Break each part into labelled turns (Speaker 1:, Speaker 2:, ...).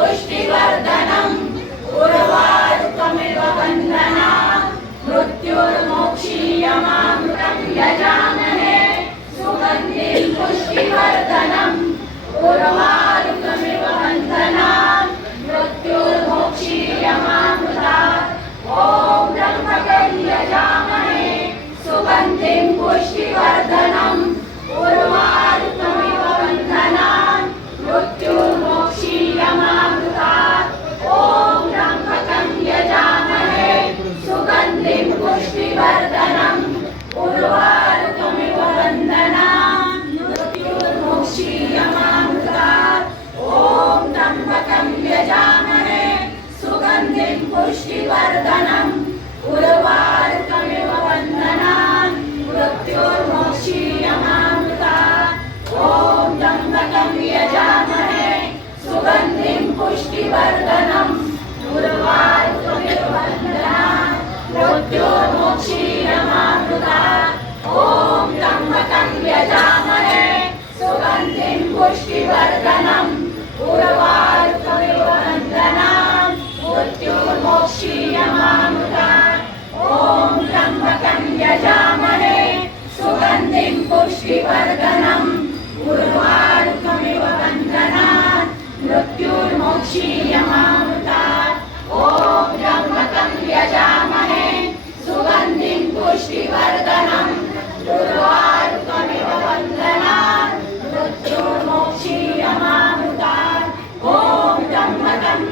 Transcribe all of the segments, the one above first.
Speaker 1: Pois te guardarei.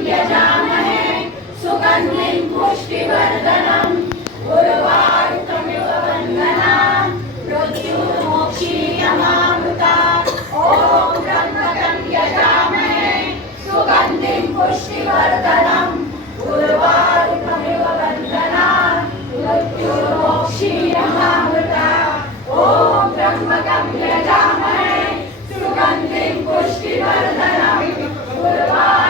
Speaker 1: यजामहे सुगन्धिं पुष्टिवर्धनम् उर्वारुकमिव वन्दना मृत्युर्मोक्षीयमामृता, ॐ त्र्यम्बकं यजामहे, सुगन्धिं पुष्टिवर्धनम् उर्वारुकमिव वन्दना मृत्युर्मोक्षीयमामृता, ॐ त्र्यम्बकं यजामहे, सुगन्धिं पुष्टिवर्धनम् उर्वारुकमिव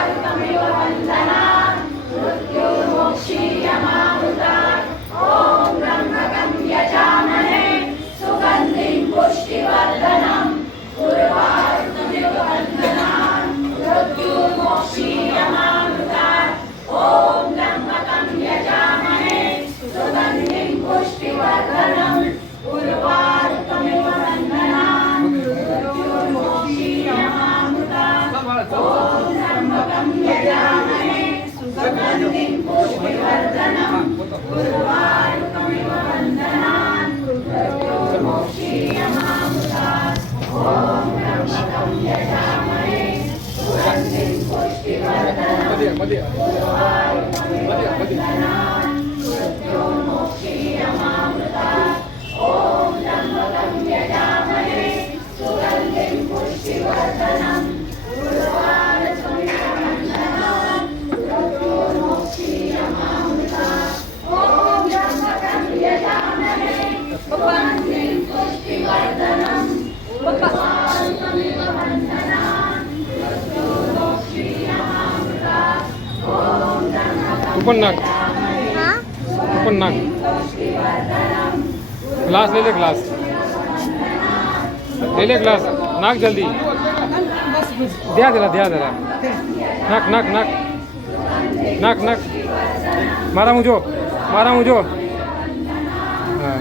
Speaker 1: Olha ऊपर
Speaker 2: नाक
Speaker 1: ऊपर
Speaker 2: नाक ग्लास ले ले ग्लास। ले ले ग्लास। नाक जल्दी। दिया दिला दिया दिला नाक नाक नाक। नाक नाक। मारा मुझो मारा मुझो हाँ।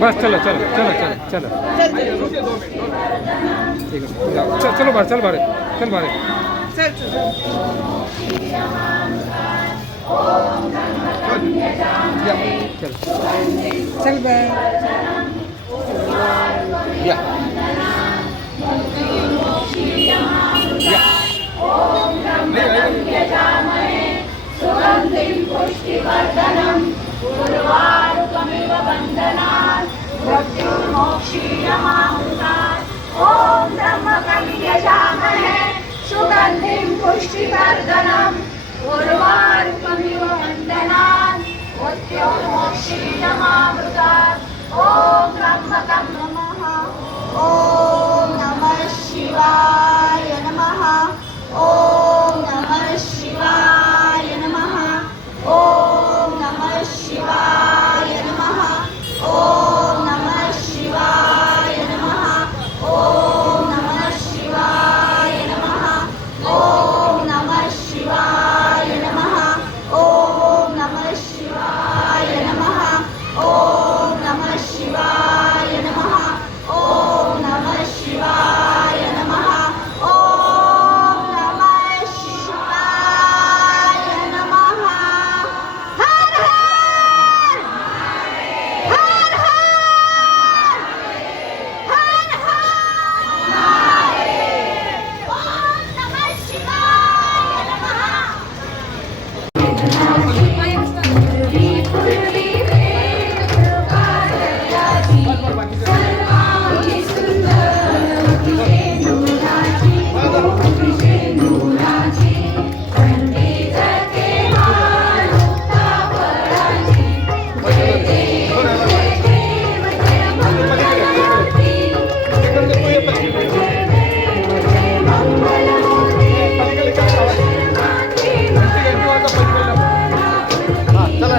Speaker 2: बस चलो चलो चलो चलो चलो। ठीक है चलो बारे चल बारे चल बारे।
Speaker 1: चल चल या। या। सुगन्धिं पुष्टिवर्धनम् उर्वारुकमिव बन्धनात् मृत्युर्मोक्षीयमामृतात् ॐ ब्रह्मकवियजामहे सुगन्धिं पुष्टिवर्धनम् उर्वारुकमिव बन्धनात् मृत्युर्मोक्षीयमामृतात् ॐ ब्रह्मकं नमः ॐ नमः शिवाय।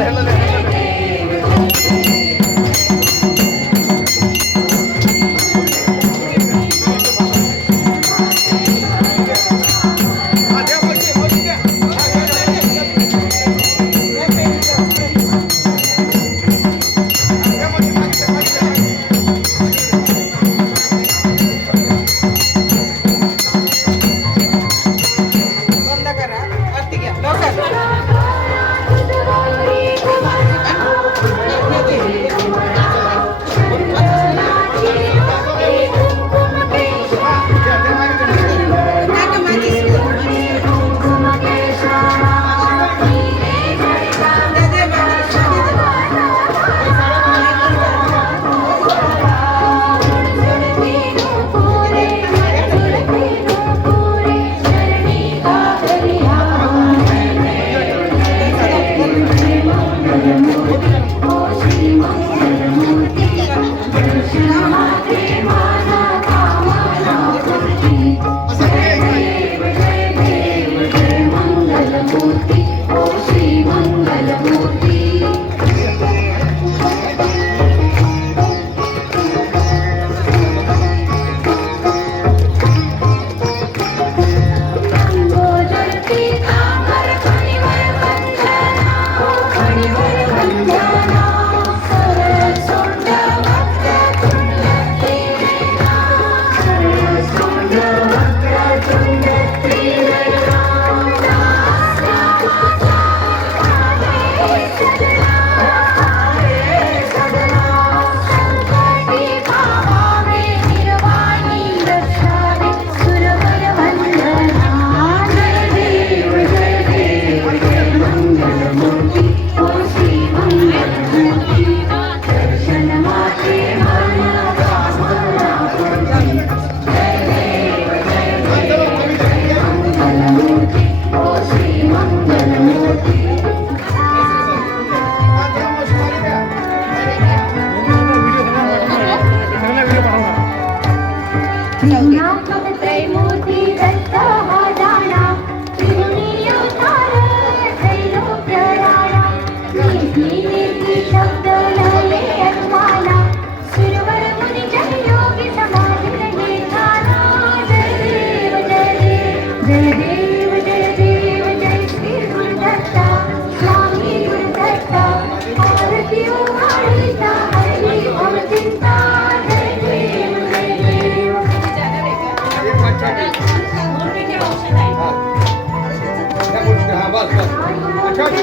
Speaker 2: ಹೇಳಿದೆ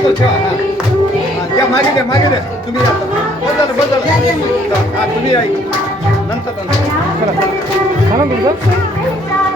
Speaker 1: तो ठेवा हा. हा, द्या मागे द्या मागे द्या. तुम्ही या. आता. बस झालं बस झालं हा तुम्ही या इथे. नंतर नंतर. चला तुमचं?